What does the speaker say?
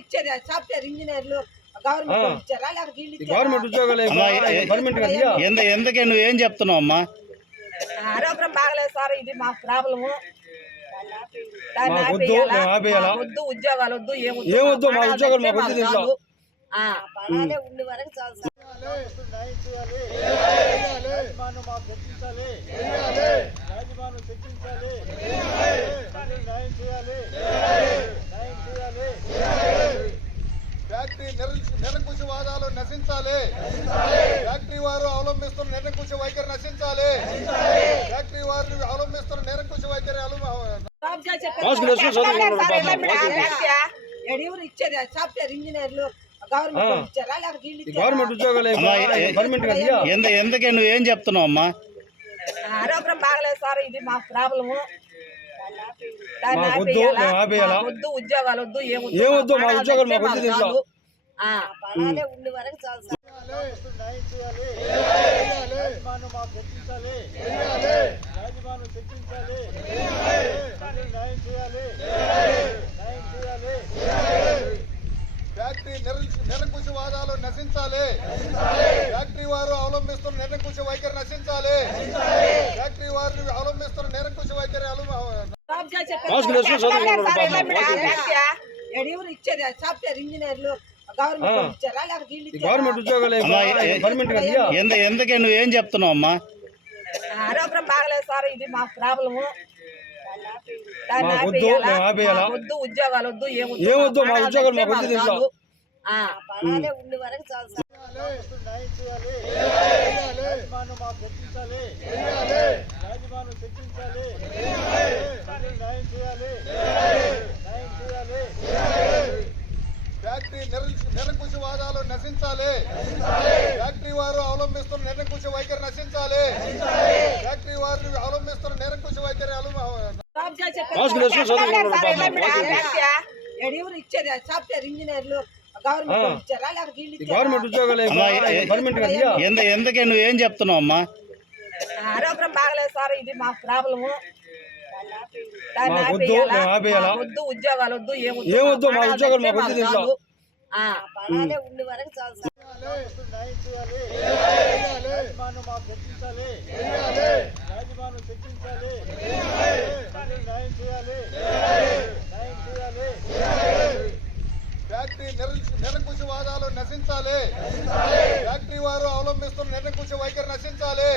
ఇచ్చేది సాఫ్ట్వేర్ ఇంజనీర్లు గవర్నమెంట్ ఉద్యోగాలు ఎందుకే నువ్వు ఏం చెప్తున్నావు అమ్మా? ఆరోగ్యం బాగలేదు సార్, ఇది మా ప్రాబ్లము. వద్దు ఉద్యోగాలు వద్దు, ఏమొద్దు మా ఉద్యోగాలు మాకు వద్దు. దీంట్లో ఉండే వరకు చాలు సార్. ఫ్యాక్టరీ నిరంకుశవాదాలు నశించాలి. ఫ్యాక్టరీ వారు అవలంబిస్తున్న నిరంకుశ వైఖరి నశించాలి. ఫ్యాక్టరీ వారు అవలంబిస్తున్న నిరంకుశ వైఖరి ఇచ్చేది సాఫ్ట్వేర్ ఇంజనీర్లు గవర్నమెంట్ ఉద్యోగాలు ఎందుకే నువ్వు ఏం చెప్తున్నావు అమ్మా? ఆరోగ్యం బాగలేదు సార్, ఇది మా ప్రాబ్లము. వద్దు ఉద్యోగాలు వద్దు, ఏమొద్దు మా ఉద్యోగాలు మాకు వద్దు. దీంట్లో ఉండే వరకు చాలు సార్. ఫ్యాక్టరీ నిరంకుశవాదాలు నశించాలి. ఫ్యాక్టరీ వారు అవలంబిస్తున్న నిరంకుశ వైఖరి నశించాలి. ఫ్యాక్టరీ వారు అవలంబిస్తున్న నిరంకుశ వైఖరి ఇచ్చేది సాఫ్ట్వేర్ ఇంజనీర్లు గవర్నమెంట్ ఉద్యోగాలు ఎందుకే నువ్వు ఏం చెప్తున్నావు అమ్మా? ఆరోగ్యం బాగలేదు సార్, ఇది మా ప్రాబ్లము. వద్దు ఉద్యోగాలు వద్దు, ఏమొద్దు మా ఉద్యోగాలు మాకు వద్దు. దీంట్లో ఉండే వరకు చాలు సార్. ఫ్యాక్టరీ నిరంకుశవాదాలు నశించాలి. ఫ్యాక్టరీ వారు అవలంబిస్తున్న నిరంకుశ వైఖరి నశించాలి. ఫ్యాక్టరీ వారు అవలంబిస్తున్న నిరంకుశ వైఖరి ఇచ్చేది సాఫ్ట్వేర్ ఇంజనీర్లు గవర్నమెంట్ ఉద్యోగాలు ఎందుకే నువ్వు ఏం చెప్తున్నావు అమ్మా? ఆరోగ్యం బాగలేదు సార్, ఇది మా ప్రాబ్లము. వద్దు ఉద్యోగాలు వద్దు, ఏమొద్దు మా ఉద్యోగాలు మాకు వద్దు. దీంట్లో ఉండే వరకు చాలు సార్. ఫ్యాక్టరీ నిరంకుశవాదాలు నశించాలి. ఫ్యాక్టరీ వారు అవలంబిస్తున్న నిరంకుశ వైఖరి నశించాలి.